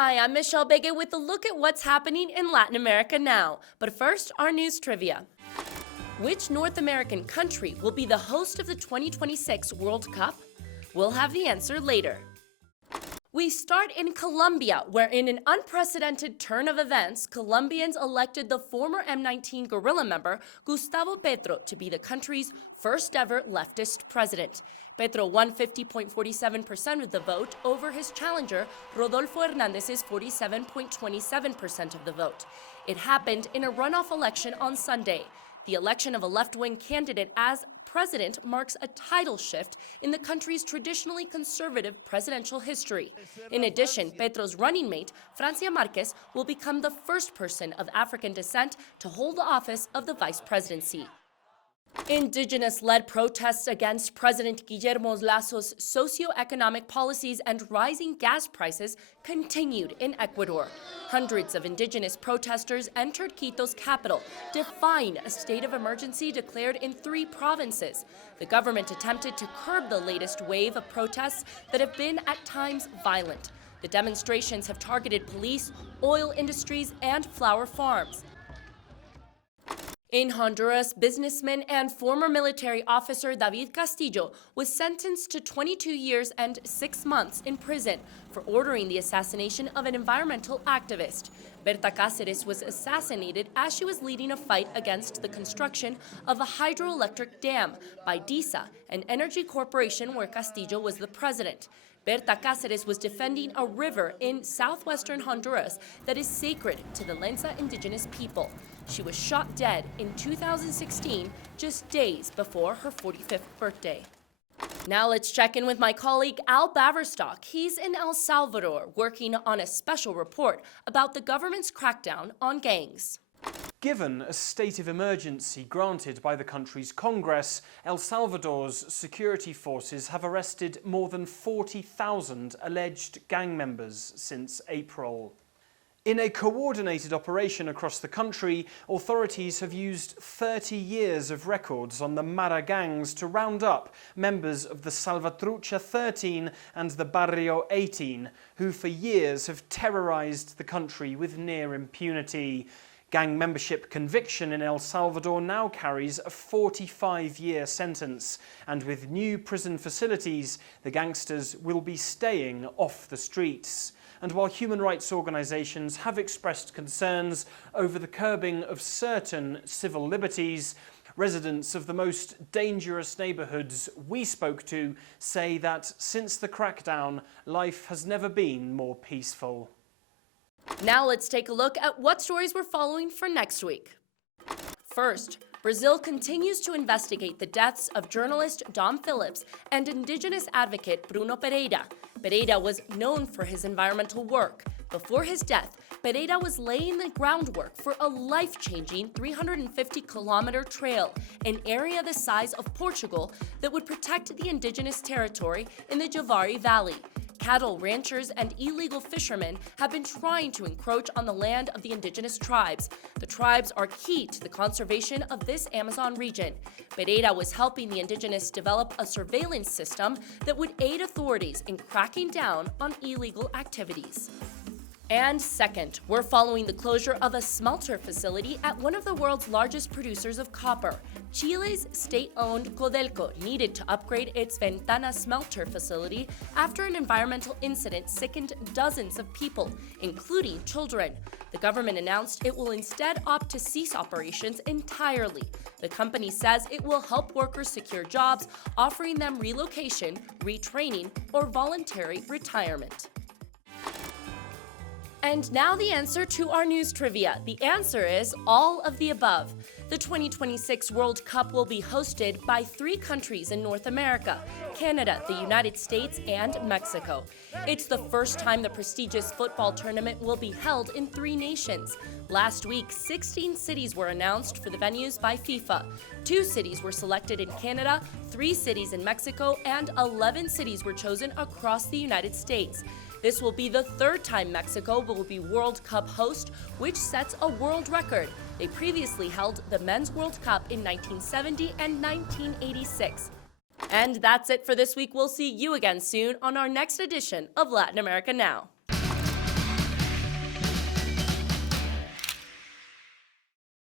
Hi, I'm Michelle Begue with a look at what's happening in Latin America now. But first, our news trivia. Which North American country will be the host of the 2026 World Cup? We'll have the answer later. We start in Colombia, where in an unprecedented turn of events, Colombians elected the former M19 guerrilla member Gustavo Petro to be the country's first ever leftist president. Petro won 50.47% of the vote over his challenger, Rodolfo Hernández's 47.27% of the vote. It happened in a runoff election on Sunday. The election of a left-wing candidate as president marks a tidal shift in the country's traditionally conservative presidential history. In addition, Petro's running mate, Francia Márquez, will become the first person of African descent to hold the office of the vice presidency. Indigenous-led protests against President Guillermo Lazo's socio-economic policies and rising gas prices continued in Ecuador. Hundreds of indigenous protesters entered Quito's capital, defying a state of emergency declared in 3 provinces. The government attempted to curb the latest wave of protests that have been at times violent. The demonstrations have targeted police, oil industries, and flower farms. In Honduras, businessman and former military officer David Castillo was sentenced to 22 years and 6 months in prison for ordering the assassination of an environmental activist. Berta Cáceres was assassinated as she was leading a fight against the construction of a hydroelectric dam by DISA, an energy corporation where Castillo was the president. Berta Cáceres was defending a river in southwestern Honduras that is sacred to the Lenca indigenous people. She was shot dead in 2016, just days before her 45th birthday. Now let's check in with my colleague Al Baverstock. He's in El Salvador working on a special report about the government's crackdown on gangs. Given a state of emergency granted by the country's Congress, El Salvador's security forces have arrested more than 40,000 alleged gang members since April. In a coordinated operation across the country, authorities have used 30 years of records on the Mara gangs to round up members of the Salvatrucha 13 and the Barrio 18, who for years have terrorized the country with near impunity. Gang membership conviction in El Salvador now carries a 45-year sentence, and with new prison facilities, the gangsters will be staying off the streets. And while human rights organisations have expressed concerns over the curbing of certain civil liberties, residents of the most dangerous neighbourhoods we spoke to say that since the crackdown, life has never been more peaceful. Now let's take a look at what stories we're following for next week. First, Brazil continues to investigate the deaths of journalist Dom Phillips and indigenous advocate Bruno Pereira. Pereira was known for his environmental work. Before his death, Pereira was laying the groundwork for a life-changing 350-kilometer trail, an area the size of Portugal that would protect the indigenous territory in the Javari Valley. Cattle ranchers and illegal fishermen have been trying to encroach on the land of the indigenous tribes. The tribes are key to the conservation of this Amazon region. Pereira was helping the indigenous develop a surveillance system that would aid authorities in cracking down on illegal activities. And second, we're following the closure of a smelter facility at one of the world's largest producers of copper. Chile's state-owned Codelco needed to upgrade its Ventana smelter facility after an environmental incident sickened dozens of people, including children. The government announced it will instead opt to cease operations entirely. The company says it will help workers secure jobs, offering them relocation, retraining, or voluntary retirement. And now the answer to our news trivia. The answer is all of the above. The 2026 World Cup will be hosted by 3 countries in North America: Canada, the United States, and Mexico. It's the first time the prestigious football tournament will be held in 3 nations. Last week, 16 cities were announced for the venues by FIFA. 2 cities were selected in Canada, 3 cities in Mexico, and 11 cities were chosen across the United States. This will be the 3rd time Mexico will be World Cup host, which sets a world record. They previously held the Men's World Cup in 1970 and 1986. And that's it for this week. We'll see you again soon on our next edition of Latin America Now.